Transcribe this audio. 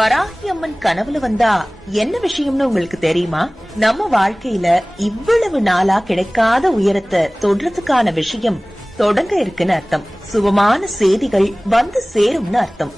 வராகி அம்மன் கனவுல வந்தா என்ன விஷயம்னு உங்களுக்கு தெரியுமா? நம்ம வாழ்க்கையில இவ்வளவு நாளா கிடைக்காத உயரத்தை தொடுறதுக்கான விஷயம் தொடங்க இருக்குன்னு அர்த்தம். சுபமான செய்திகள் வந்து சேரும்னு அர்த்தம்.